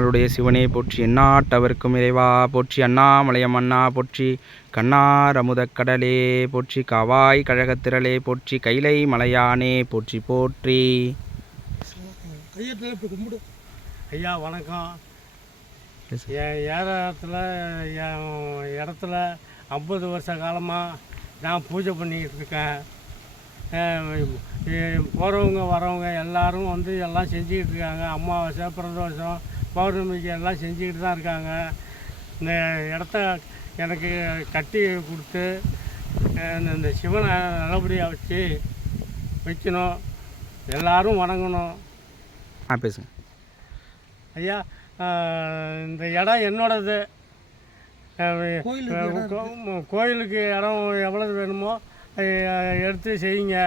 நம்மளுடைய சிவனே போற்றி, எந்நாட்டவர்க்கும் இறைவா போற்றி, அண்ணாமலையம் அண்ணா போற்றி, கண்ணார் அமுதக் கடலே போற்றி, காவாய் கழகத்திரளே போற்றி, கைலை மலையானே போற்றி போற்றி. ஐயா வணக்கம். என் ஏறத்தில் என் இடத்துல 50 வருஷ காலமாக நான் பூஜை பண்ணிக்கிட்டு இருக்கேன். போகிறவங்க வரவங்க எல்லோரும் வந்து எல்லாம் செஞ்சுக்கிட்டு இருக்காங்க. அமாவாசை பிரதோஷம் பௌர்ணமிக்கு எல்லாம் செஞ்சுக்கிட்டு தான் இருக்காங்க. இந்த இடத்த எனக்கு கட்டி கொடுத்து இந்த சிவனை நல்லபடியாக வைக்கணும், எல்லோரும் வணங்கணும். பேசுங்க ஐயா. இந்த இடம் என்னோடது. கோயிலுக்கு இடம் எவ்வளவு வேணுமோ எடுத்து செய்யுங்க,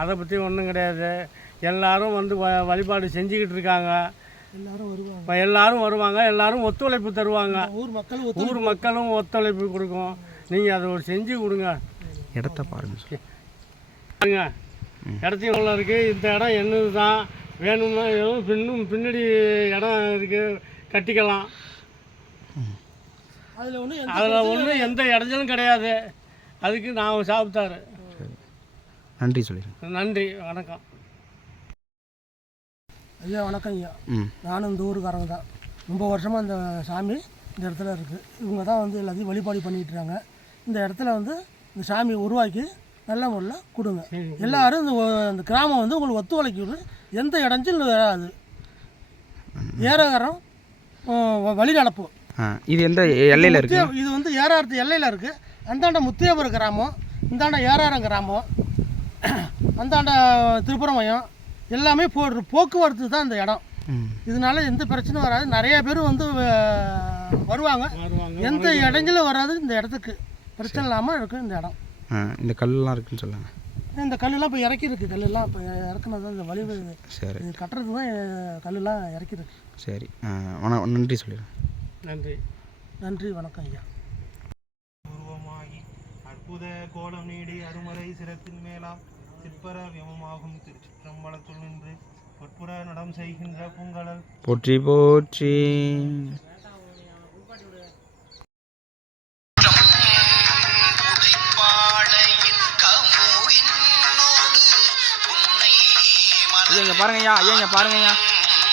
அதை பற்றி ஒன்றும் கிடையாது. எல்லோரும் வந்து வழிபாடு செஞ்சுக்கிட்டு இருக்காங்க. எல்லோரும் வருவாங்க, எல்லோரும் ஒத்துழைப்பு தருவாங்க. ஊர் மக்களும் ஒத்துழைப்பு கொடுக்கும். நீங்கள் அதை ஒரு செஞ்சு கொடுங்க. இடத்த பாருங்க. இடத்தையும் உள்ள இருக்குது. இந்த இடம் என்னது தான், வேணும்னா எதுவும் பின்னாடி இடம் இருக்குது, கட்டிக்கலாம். அதில் ஒன்றும் எந்த இடைஞ்சலும் கிடையாது. அதுக்கு நான் சாப்பிட்டாரு. நன்றி சொல்லிடுறேன். நன்றி, வணக்கம் ஐயா. வணக்கம் ஐயா. நானும் இந்த ஊருக்காரங்க தான். ரொம்ப வருஷமாக இந்த சாமி இந்த இடத்துல இருக்குது. இவங்க தான் வந்து எல்லாத்தையும் வழிபாடு பண்ணிகிட்ருக்காங்க. இந்த இடத்துல வந்து இந்த சாமியை உருவாக்கி நல்ல முறையில் கொடுங்க. எல்லோரும் இந்த கிராமம் வந்து உங்களுக்கு ஒத்துழைக்கணும். எந்த இடைஞ்சலும் வராது. ஏரகரம் வழி நடப்பு. இது எந்த எல்லையில் இருக்குது? இது வந்து ஏறாரத்து எல்லையில் இருக்குது. அந்தாண்ட முத்தியாபுரம் கிராமம், இந்தாண்ட ஏறாரம் கிராமம், அந்தாண்ட திருப்புறமயம் எல்லாமே போக்குவரத்து தான் இந்த இடம். இதனால எந்த பிரச்சனையும் வராது. நிறைய பேர் வந்து வருவாங்க. எந்த இடைஞ்சலும் வராது. இந்த இடத்துக்கு பிரச்சனை இல்லாமல் இருக்குது இந்த இடம். இந்த கல்லெலாம் இருக்குன்னு சொல்லுங்கள். இந்த கல்லெலாம் இப்போ இறக்கிருக்கு. கல்லெல்லாம் இப்போ இறக்குனது தான். இந்த வழி சரி கட்டுறது தான் கல்லெலாம் இறக்கிருக்கு. சரி, நன்றி சொல்லிடுறேன். நன்றி. நன்றி, வணக்கம் ஐயா. உருவமாகி அற்புத கோலம் நீடி அருமறை சிரத்தின் மேலாம் சிற்பர வியமமாகும் திருச்சிற்றம்பலத்துள் நின்று பொற்புற நடம் செய்கின்ற பூங்கடல் போற்றி போற்றி. ஐயா பாருங்க ஐயா. ஐயா இங்கே பாருங்க ஐயா.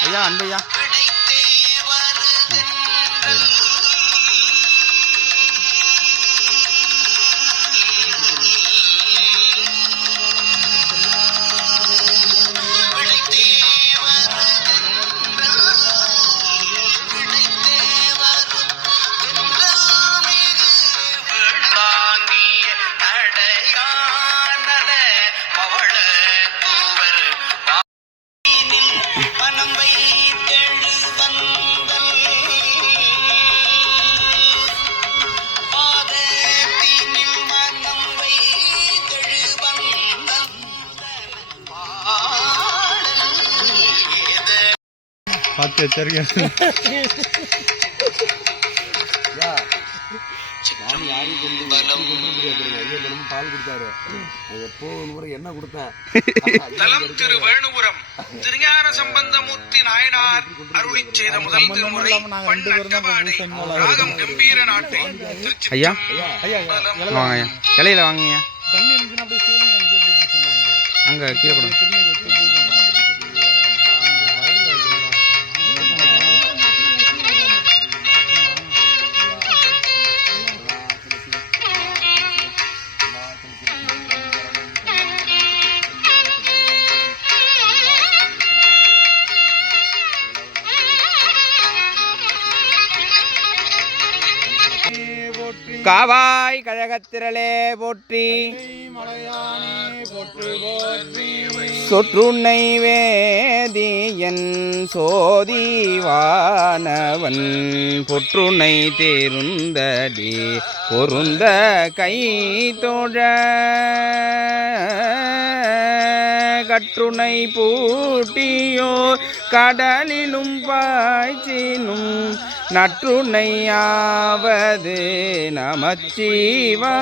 ஐயா அன்பையா. பார்த்து வச்சிருக்கேன். பால் கொடுத்தாரு. எப்போ ஒரு முறை என்ன கொடுத்தேன். தலம் திரு வேணுபுரம் திருஞான சம்பந்தமூர்த்தி நாயனார் அருளிச் செய்த முதல் திருமுறை ராகம் கம்பீர நாட்டை. ஐயா வாங்க ஐயா. இலையில வாங்க. அங்கே கீழே கொடுங்க. காவாய் கழகத்திரளே போற்றி, சொற்றுன்னை வேதியன் சோதிவானவன் பொற்றுனை தேருந்தடி பொருந்த கை தோழ கற்றுனை பூட்டியோர் கடலிலும் பாய்ச்சினும் நற்றுணையாவது நமச்சிவாயவே.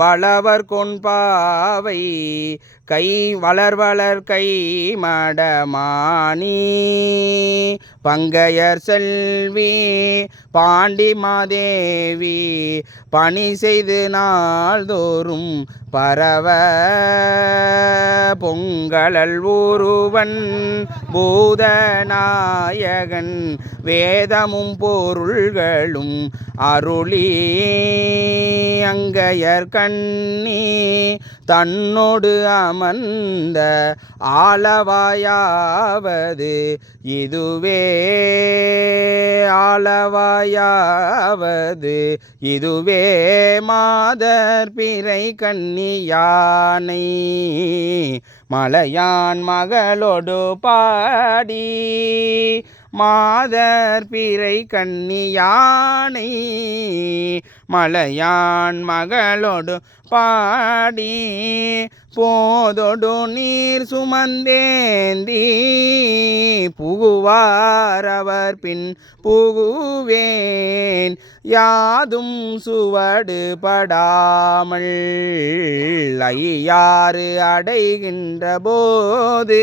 வளவர் கொன்பாவை கை வளர் கை மடமானி பங்கையர் செல்வி பாண்டி மாதேவி பணி செய்து நாள்தோறும் பரவ பொங்கலல் ஊருவன் பூதநாயகன் வேதமும் பொருள்களும் அருளி அங்கையர் கண்ணி தன்னோடு அமர்ந்த ஆளவாயாவது இதுவே ஆளவாயாவது இதுவே மாதர் பிறை கன்னியானை மலையான் மகளோடு பாடி மாதர் பிறை கன்னியானை மலையான் மகளோடு பாடி போதொடு நீர் சுமந்தேந்தி புகுவார் அவர் பின் புகுவேன் யாதும் சுவடு படாமல் ஐயாறு அடைகின்ற போது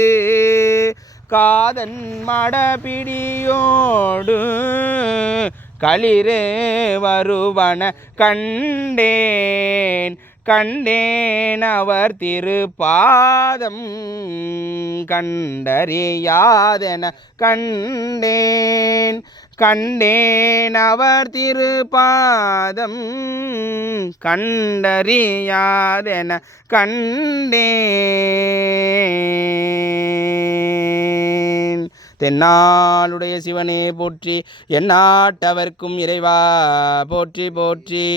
காதன் மடபிடியோடு களிறு வருவன கண்டேன் அவர் திருப்பாதம் கண்டறியாதென கண்டேன் அவர் திருப்பாதம் கண்டறியாதென கண்டேன். தென்னாளுடைய சிவனே போற்றி, எந்நாட்டவர்க்கும் இறைவா போற்றி போற்றி.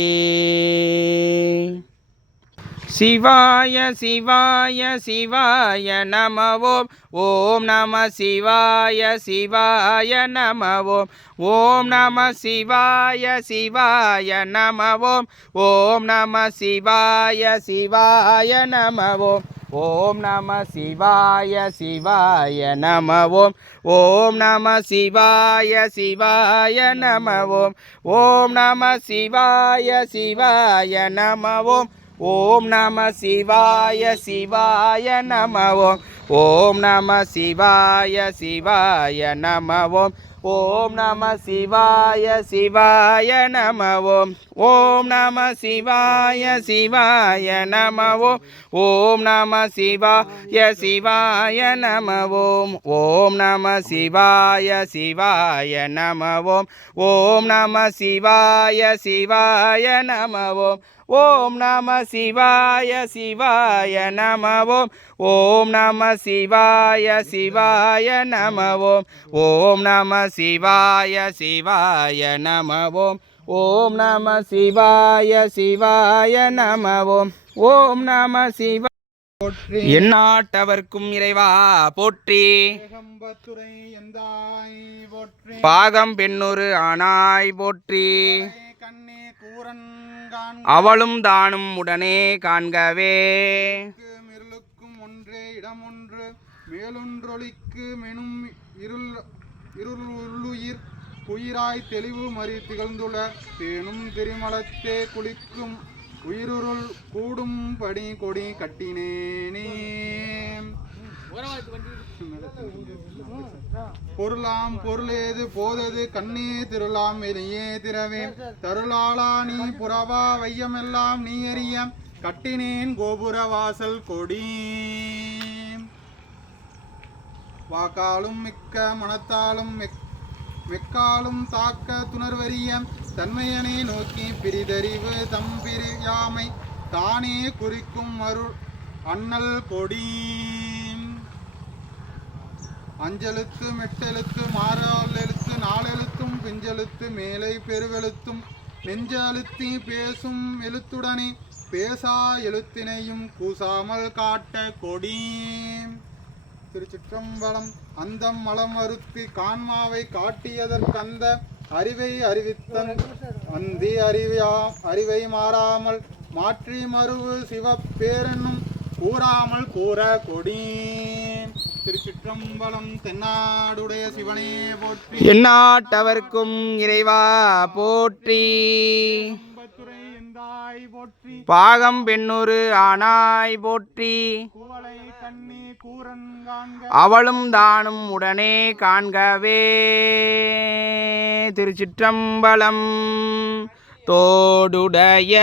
சிவாய சிவாய சிவாய நம ஓம். ஓம் நம சிவாய சிவாய நம ஓம். ஓம் நம சிவாய சிவாய நம ஓம். ஓம் நம சிவாய சிவாய நம ஓம். ஓம் நம சிவாய சிவாய நம ஓம். ஓம் நம சிவாய சிவாய நம ஓம். ஓம் நம சிவாய சிவாய நம ஓம். ஓம் நம சிவாய சிவாய நம ஓம். ஓம் நம சிவாய சிவாய நம ஓம். ஓம் நம சிவாய சிவாய நம ஓம். ஓம் நம சிவாய சிவாய நம ஓம். ஓம் நம சிவாய சிவாய நம ஓம். ஓம் நம சிவாய சிவாய நம ஓம். ஓம் நம சிவாய சிவாய நம ஓம். ஓம் நம சிவாய சிவாய நம ஓம். ஓம் நம சிவாய சிவாய நம ஓம். ஓம் நம சிவாய சிவாய நம ஓம். ஓம் நம சிவாய சிவாய நம ஓம். ஓம் நம சிவா போற்றி. எந்நாட்டவர்க்கும் இறைவா போற்றி. ஏகம்பத்துரை எந்தாய் போற்றி. பாகம் பெண்ணொரு ஆனாய் போற்றி. கண்ணே கூரன் காண்க அவளும் தானும் உடனே காண்கவே. இருளுக்கும் ஒன்றே இடமொன்று மேலொன்றொளிக்கு மெனும் இருளுயிர் உயிராய் தெளிவு மறி திகழ்ந்துள்ள தேனும் திரிமலத்தே குளிக்கும் உயிருருள் கூடும் படி கொடி கட்டினேனே. பொருளாம் பொருளேது போதது கண்ணே திருளாம் வெளியே திரவே தருளாளா நீ புறவா வையமெல்லாம் நீ எறிய கட்டினேன் கோபுர வாசல் கொடி. வாக்காலும் மிக்க மனத்தாலும் மெக்காலும் தாக்க துணர்வறிய தன்மையனை நோக்கி பிரிதறிவு தம்பிரியாமை தானே குறிக்கும் அருள் அண்ணல் கொடி. அஞ்செழுத்து மெட்டெழுத்து மாறால் எழுத்து நாலெழுத்தும் பிஞ்செழுத்து மேலை பெருவெழுத்தும் நெஞ்செழுத்தி பேசும் எழுத்துடனே பேசா எழுத்தினையும் கூசாமல் காட்ட கொடி. திருச்சிற்றம்பலம். அந்தம் மலம் வருத்தி காண்மாவை காட்டியதற்கந்த அறிவை அறிவித்தன் அந்தி அறிவை மாறாமல் மாற்றி மறுவு சிவப்பேரென்னும் கூறாமல் கூற கொடி. திருச்சிற்றம்பலம். தென்னாடுடைய சிவனே போற்றி. எந்நாட்டவர்க்கும் இறைவா போற்றி. ஏகம்பத்துரை எந்தாய் போற்றி பாகம் பெண்ணொரு ஆனாய் போற்றி குவளை கண்ணி கூரன் காண்க அவளும் தானும் உடனே காண்கவே. திருச்சிற்றம்பலம். தோடுடைய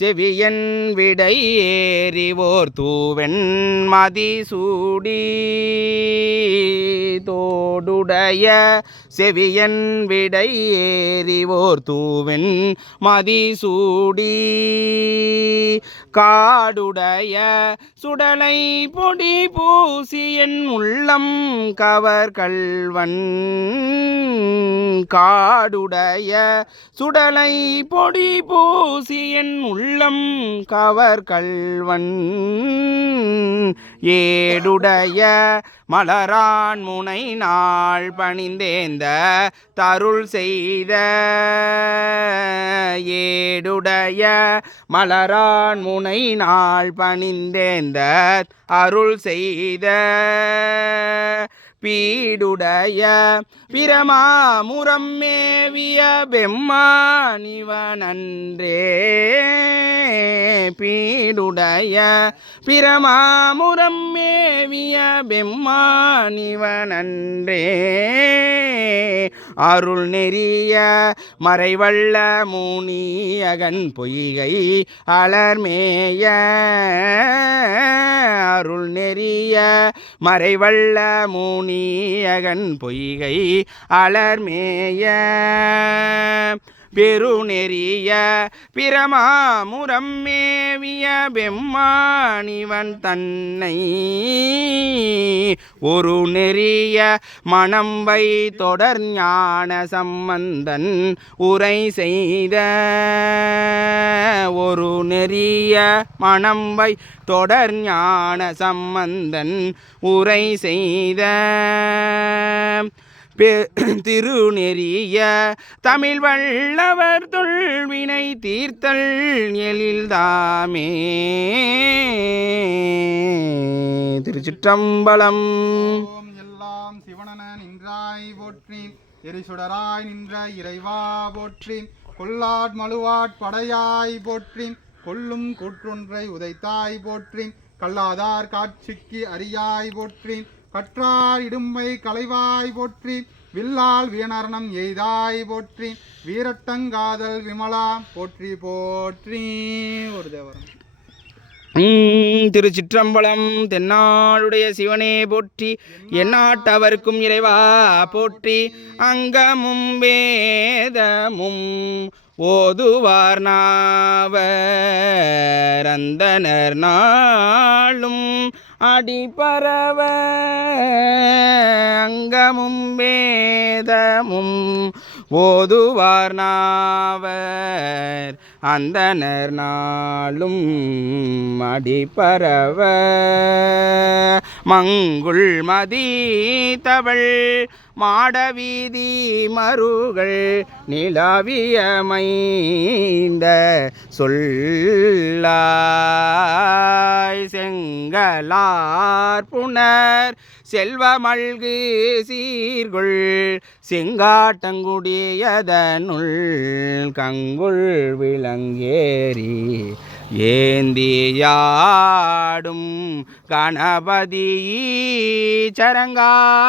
செவியன் விடை ஏறிவோர் தூவெண் மதிசூடி. தோடுடைய செவியன் விடை ஏறிவோர் தூவெண் மதிசூடி. காடுடைய சுடலை பொடி பூசி என் உள்ளம் கவர் கள்வன். காடுடைய சுடலை பொடி பூசி என் உள்ளம் கவர் கள்வன். ஏடுடைய மலரான் முனை நாள் பணிந்தேந்த தருள் செய்த. ஏடுடைய மலரான் முனை நாள் பணிந்தேந்த அருள் செய்த. பீடுடைய பிரமாமுரம் மேவிய பெம்மானிவனன்றே. பீடுடைய பிரமாமுரம் மேவிய பெம்மானிவனன்றே. அருள் நெறிய மறைவள்ள மூனியகன் பொய்கை அலர்மேய. அருள் நெறிய மறைவள்ள மூனியகன் பொய்கை அலர்மேய. பெருநெறிய பிரமாமுரம் மேவிய பெம்மானிவன் தன்னை. ஒரு நெறிய மணம்வை தொடர் ஞான சம்பந்தன் உரை செய்த. ஒரு நெறிய மணம்வை தொடர் ஞான சம்பந்தன் உரை செய்த. திருநெறிய தமிழ் வல்லவர் தொல்வினை தீர்த்தல் எழில்தாமே. திருச்சிற்றம்பலம். ஓம் எல்லாம் சிவனன நின்றாய் போற்றி எரிசுடராய் நின்ற இறைவா போற்றி. கொல்லாட் மழுவாட் படையாய் போற்றி கொல்லும் கூற்றொன்றை உதைத்தாய் போற்றி. கல்லாதார் காட்சிக்கு அறியாய் போற்றி கற்றார் இடும்பை களைவாய் போற்றி. வில்லால் வீணரணம் எய்தாய் போற்றி வீரட்டங்காதல் விமலா போற்றி போற்றி. ஒரு தேவரம். திருச்சிற்றம்பலம். தென்னாடுடைய சிவனே போற்றி எந்நாட்டவர்க்கும் இறைவா போற்றி. அங்கமும் வேதமும் ஓதுவார் நாவர் அந்தனர் நாளும் அடிபரவ. அங்கமும் வேதமும் ஓதுவார் நாவர் அந்தனர் நாளும் அடிபரவ. மங்குள் மதி தவள் மாடவீதி மருகள் நிலவியமைந்த சொல்லாய். செங்கலார் புனர் செல்வமல்கு சீர்கொள் செங்காட்டங்குடியதனுள் கங்குள் விளங்கேறி ஏந்தியாடும் கணபதி சரங்காமுரவே.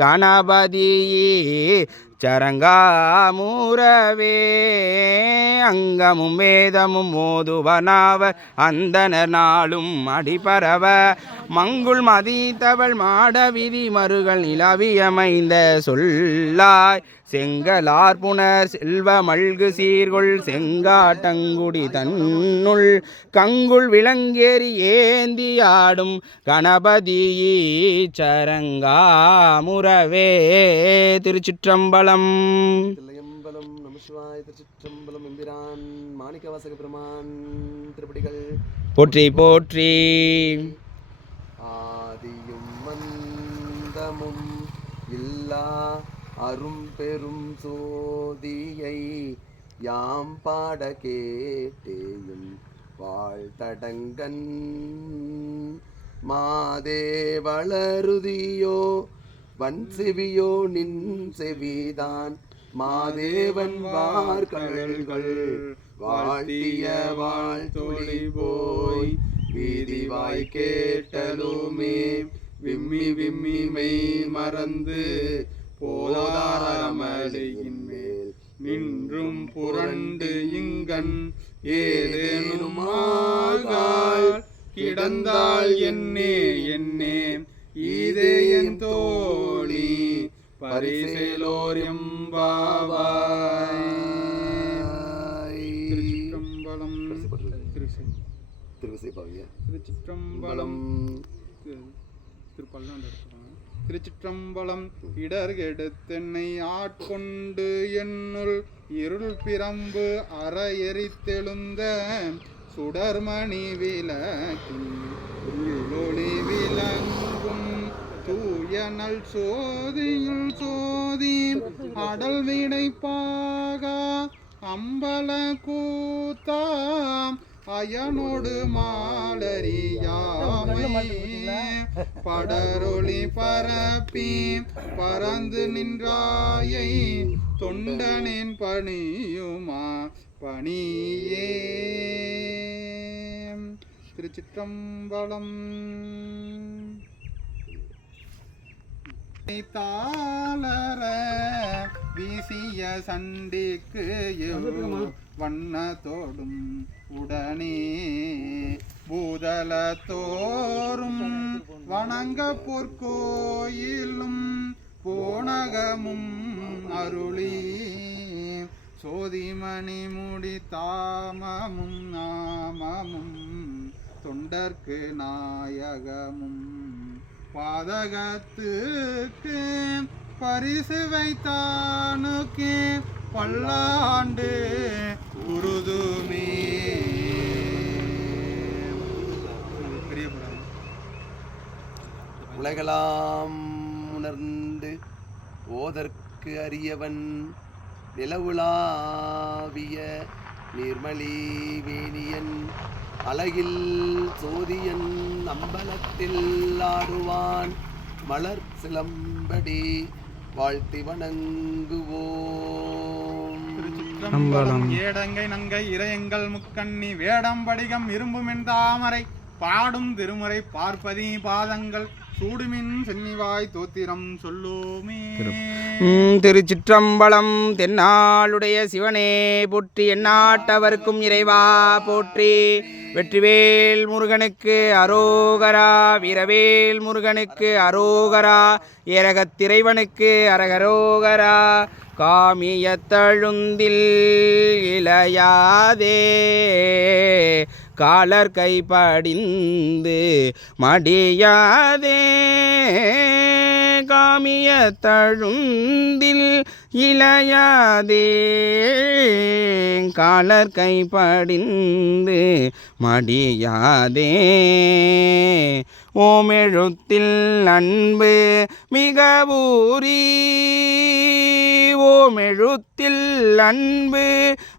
கணபதி சரங்காமுரவே. அங்கமும் வேதமும் ஓதுவனாவர் அந்தனர் நாளும் அடிபரவ. மங்குள் மதித்தவள் மாடவிதி மருகள் நிலவியமைந்த சொல்லாய். செங்கலார் புனர் செல்வ மல்கு சீர்கொள் செங்காட்டங்குடி தன்னுள் கங்குள் விளங்கேறி ஏந்தியாடும் கணபதி சரங்காமுரவே. திருச்சிற்றம்பலம். தில்லையம்பலம் நமசிவாய. திருச்சிற்றம்பலம். எம்பிரான் மாணிக்கவாசக பெருமான் திருப்படிகள் போற்றி போற்றி. ஆதியும் மந்தமும் இல்லா அரும் பெரும் சோதியை யாம் பாட கேட்டேயும் வாழ்த்தடங்கன் மாதே வளருதியோ வன் செவியோ நின் செவிதான் மாதேவன் வார்கழல்கள் வாழ்த்திய வாழ்த்தொழி போய் வீதிவாய் கேட்டலுமே விம்மி விம்மி மெய் மறந்து போதாரமலையின் மேல் நின்றும் புரண்டு இங்கன் ஏதேனுமாகால் கிடந்தாள் என்னே என்னே இதே என் தோழி பரிசேலோர் எம்பாவாய். திருச்சிற்றம்பலம். திருச்சிற்றம்பலம். திருச்சிற்றம்பலம். இடர்கெடுத்தென்னை ஆட்கொண்டு என்னுள் இருள் பிரம்பு அற எரித்தெழுந்த சுடர்மணி விளக்கின் உள்ளொளி விளங்கும் தூய நல் சோதியுள் சோதி அடல் வினைப்பாக அம்பல கூத்தாம் அயனோடு மாலரியாமை படரொளி பரப்பி பறந்து நின்றாயை தொண்டனின் பணியுமா பணியே. திருச்சிற்றம்பலம். தாளர வீசிய சண்டிக்கு வண்ணத்தோடும் உடனே பூதலத்தோறும் வணங்க பொற்கோயிலும் போனகமும் அருளி சோதிமணி முடி தாமமும் நாமமும் தொண்டர்க்கு நாயகமும் பாதகத்துக்கு பரிசு வைத்தானுக்கு பல்லாண்டு குருதுமே. உலகலாம் உணர்ந்து ஓதற்கு அரியவன் நிலவுலாவிய நீர்மலி வேணியன் அழகில் சோதியன் அம்பலத்தில் ஆடுவான் மலர் சிலம்படி வாழ்த்தி வணங்குவோம். ஏடங்கை நங்கை இறையங்கள் முக்கண்ணி வேடம் படிகம் இரும்புமென் தாமரை பாடும் திருமுறை பார்ப்பதி பாதங்கள் சூடுமின் சென்னிவாய் தோத்திரம் சொல்லுமே. திருச்சிற்றம்பலம். தென்னாளுடைய சிவனே போற்றி, எந்நாட்டவர்க்கும் இறைவா போற்றி. வெற்றிவேல் முருகனுக்கு அரோகரா, வீரவேல் முருகனுக்கு அரோகரா, ஏரகத்திறைவனுக்கு அரகரோகரா. காமியத்தழுந்தில் இளையாதே காலர் கைப்படிந்து மடியாதே. காமியத்தழுந்தில் இளையாதே காலர் கைப்படிந்து மடியாதே. ஓமெழுத்தில் அன்பு மிக ஊறி, ஓமெழுத்தில் அன்பு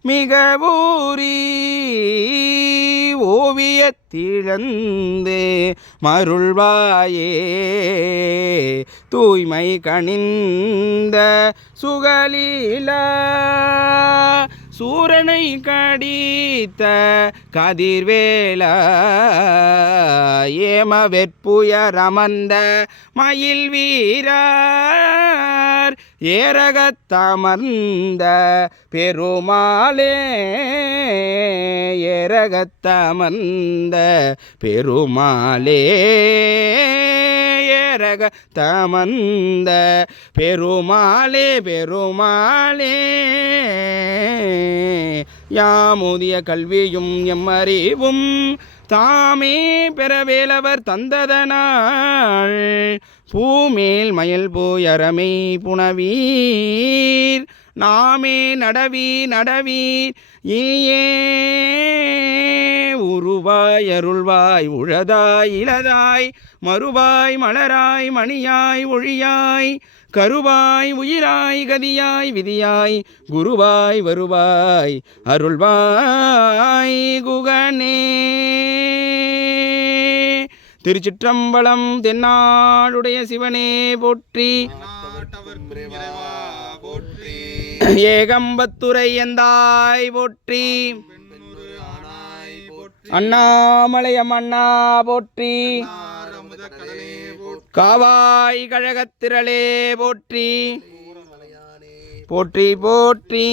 மிக ஊறி ஓவியத்திழந்து மருள்வாயே. தூய்மை கனிந்த சுகலீலா சூரனை கடித்த கதிர்வேலா ஏம வெற்புயரமர்ந்த மயில் வீரர் ஏரகத்தமர்ந்த பெருமாளே. ஏரகத்தமர்ந்த பெருமாளே. ஏரகத்தமர்ந்த பெருமாளே. பெருமாளே யாமுதிய கல்வியும் எம்மறிவும் தாமே பெறவேலவர் தந்ததனாள் பூமேல் மயல் போயரமை புனவீர் நாமே நடவீர் நடவீர் ஏயே. உருவாய் அருள்வாய் உழதாய் இளதாய் மறுவாய் மலராய் மணியாய் ஒழியாய் கருவாய் உயிராய் கதியாய் விதியாய் குருவாய் வருவாய் அருள்வாய் குகனே. திருச்சிற்றம்பலம். தென்னாடுடைய சிவனே போற்றி. போற்றி. ஏகம்பத்துரை எந்தாய் போற்றி, அண்ணாமலையம் அண்ணா போற்றி, காவாய் கழகத்திரளே போற்றி, போற்றி போற்றி.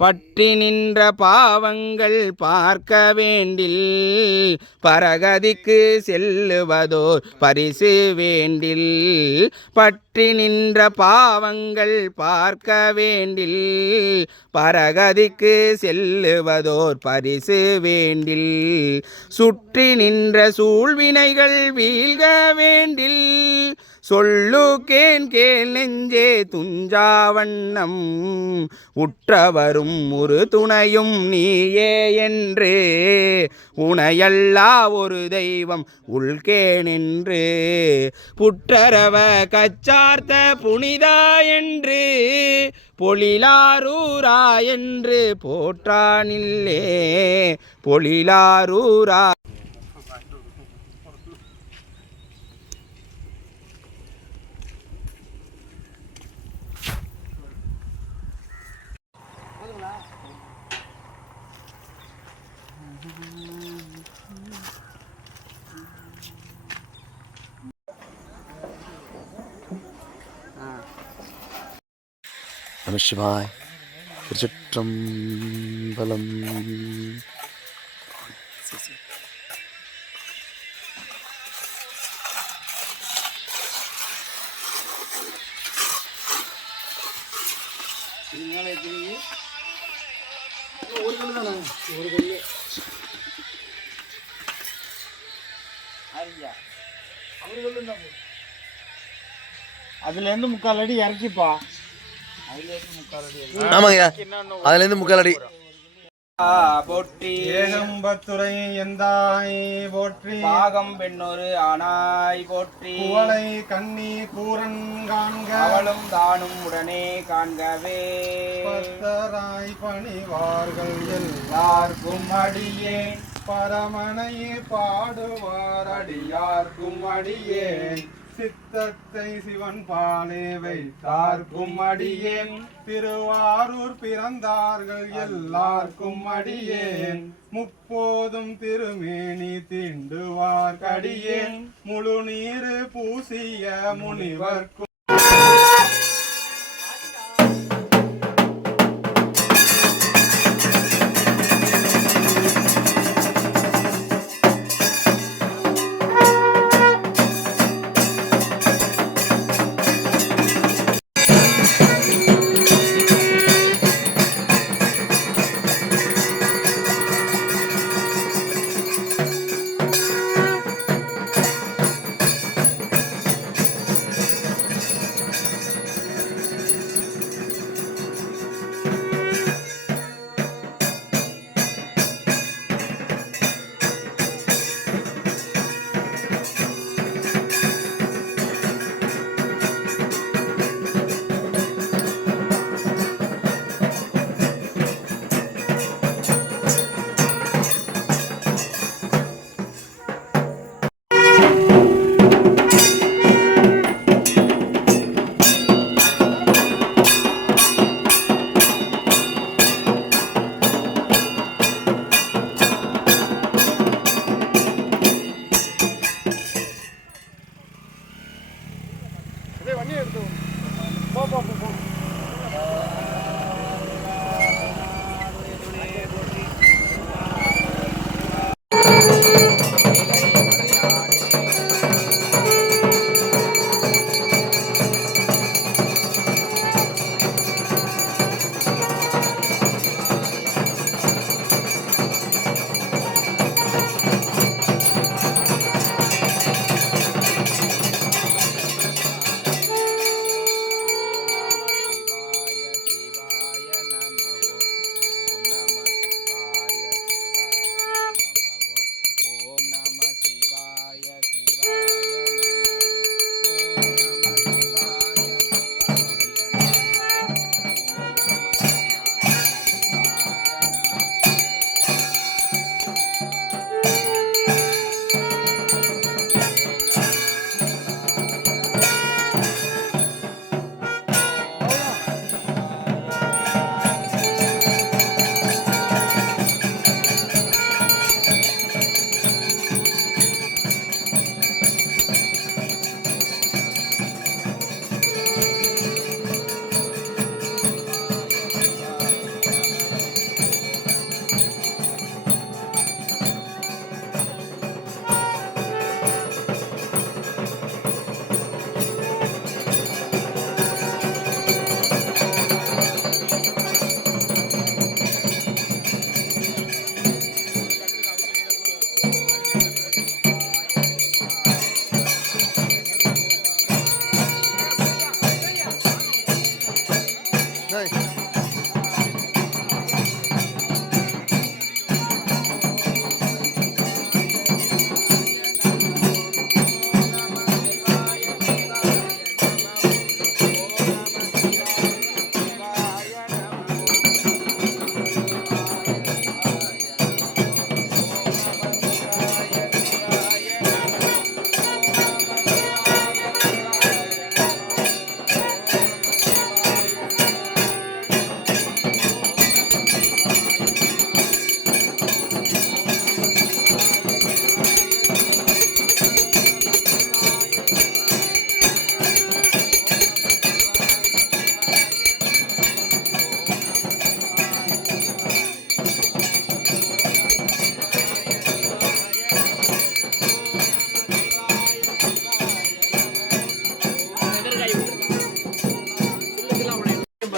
பற்றி நின்ற பாவங்கள் பார்க்க வேண்டில், பரகதிக்கு செல்லுவதோர் பரிசு வேண்டில். பற்றி நின்ற பாவங்கள் பார்க்க வேண்டில், பரகதிக்கு செல்லுவதோர் பரிசு வேண்டில். சுற்றி நின்ற சூழ்வினைகள் வீழ்க வேண்டில், சொல்லுக்கேன் கேள் நெஞ்சே துஞ்சாவண்ணம். உற்றவரும் ஒரு துணையும் நீயே என்று, உனையல்லா ஒரு தெய்வம் உள்கே நின்று. புற்றரவ கச்சார்த்த புனிதா என்று, பொழிலாரூரா என்று போற்றானில்லே. பொழிலாரூரா நம சிவாய். திருச்சிற்றம்பலம். அதுலேருந்து 3/4 அடி இறக்கிப்பா. ஆமாங்க, அதுலேருந்து 3/4 அடி. போற்றி, ஏகம்பத்துரை எந்தாய் போற்றி, பாகம் பெண்ணொரு ஆனாய் போற்றி, குவளை கண்ணி கூரன் காண்க, அவளும் தானும் உடனே காண்கவே. பத்தராய் பணிவார்கள் எல்லார்க்கும் அடியேன், பரமனையே பாடுவார் அடியார்க்கும் அடியேன், சித்தத்தை சிவன் பாலே தார்க்கும் அடியேன், திருவாரூர் பிறந்தார்கள் எல்லார்க்கும் அடியேன். முப்போதும் திருமேனி தீண்டுவார் கடியேன், முழு நீரு பூசிய முனிவர்க்கும்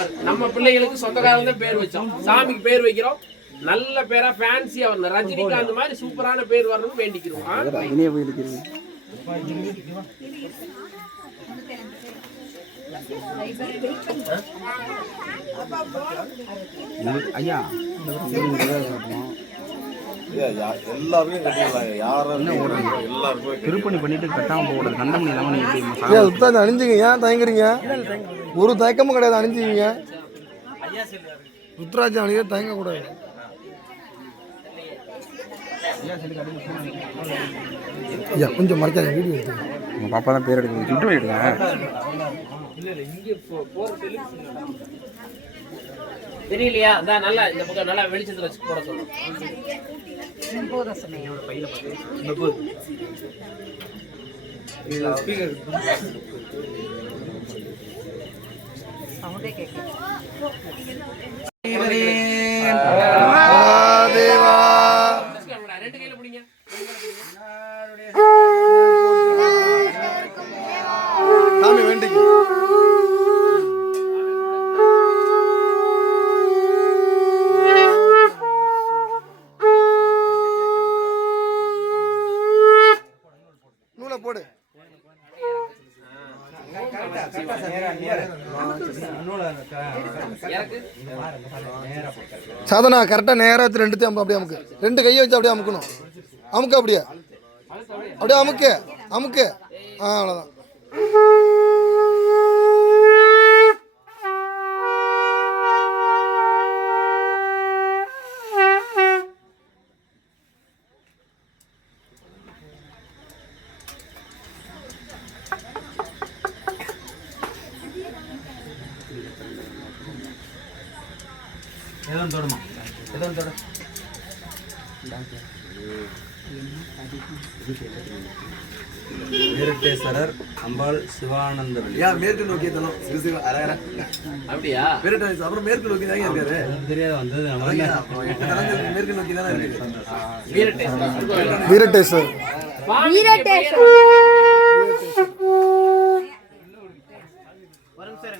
பாரு, நம்ம பிள்ளைகளுக்கு சொந்தக்காரங்க தான் பேர் வச்சோம், சாமிக்கு பேர் வைக்கிறோம். நல்ல பேரா ஃபேன்சியா வரணும், ரஜினிகாந்த் மாதிரி சூப்பரான பேர் வரணும்னு வேண்டிக்கிறோம். ஐயா எல்லாருக்கும் கட்டிடலாங்க, யாரும் எல்லாருக்கும் திருப்பணி பண்ணிட்டு கட்டாம போகக்கூடாது. கண்டமணி இல்லாமல் நீங்கள் உட்காந்து அணிஞ்சுங்க, ஏன் தயங்குறீங்க? ஒரு தயக்கமும் கிடையாது, அணிஞ்சுங்க. ருத்ராட்சம் அணிய தயங்கக்கூடாது. ஐயா கொஞ்சம் மறைக்காத, வீடியோ எடுத்துங்க. உங்கள் பாப்பா தான் பேர் எடுக்கணும், சுட்டு போயிடுங்க. தெரியலையா? அதான் நல்லா இந்த பக்கம் நல்லா வெளிச்சத்துல வச்சு போட சொல்லுங்க. ரெண்டு கையில பிடிங்க. சாமி வேண்டிக்கு. நூலை போடு. சாதனா கரெக்டாக நேராக வச்சு ரெண்டுத்தையும் அப்படியே அமுக்கு. ரெண்டு கையை வச்சு அப்படியே அமுக்கணும். அமுக்கு அப்படியே அப்படியே அமுக்கு அமுக்கு. அவ்வளோதான். வீரட்டேஸ்வரர் அம்பாள் சிவானந்தவல்லி. மேற்கு நோக்கிய தலம் சிவசிவ அரகர. அப்படியா? அப்புறம் மேற்கு நோக்கி தான் இருக்காரு. தெரியாது வந்தது மேற்கு நோக்கி தானே இருக்கு. வீரட்டேஸ்வர்.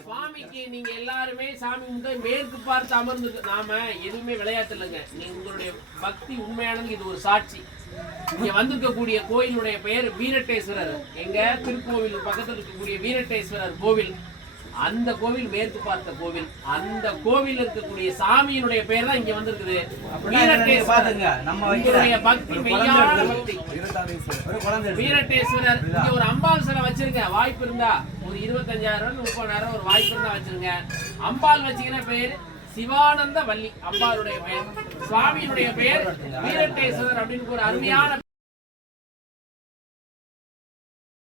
சுவாமிக்கு நீங்க எல்லாருமே சாமி முன்னாடி மேற்கு பார்த்து அமர்ந்து, நாம எதுவுமே விளையாட்டு இல்லைங்க. நீங்க உங்களுடைய பக்தி உண்மையானது, இது ஒரு சாட்சி. இங்க வந்திருக்கக்கூடிய கோயிலுடைய பெயர் வீரட்டேஸ்வரர். எங்க திருக்கோவில் பக்கத்தில் இருக்கக்கூடிய வீரட்டேஸ்வரர் கோவில், அந்த கோவில் மேற்கு பார்த்த கோவில். அந்த கோவில் இருக்கக்கூடிய சாமியினுடைய பெயர் தான் இங்க வந்திருக்குது, வீரட்டேஸ்வரர். உங்களுடைய பக்தி மெய்யான பக்தி. வீரட்டேஸ்வரர். இங்க ஒரு அம்பாள் சிலை வச்சிருங்க, வாய்ப்பு இருந்தா ஒரு 25,000 30,000 ஒரு வாய்ப்பு இருந்தா வச்சிருங்க. அம்பாள் வச்சீங்கன்னா பேர் சிவானந்த வள்ளி, அம்பாளுடைய பெயர். சுவாமியினுடைய பெயர் வீரட்டேஸ்வரர் அப்படின்னு ஒரு அருமையான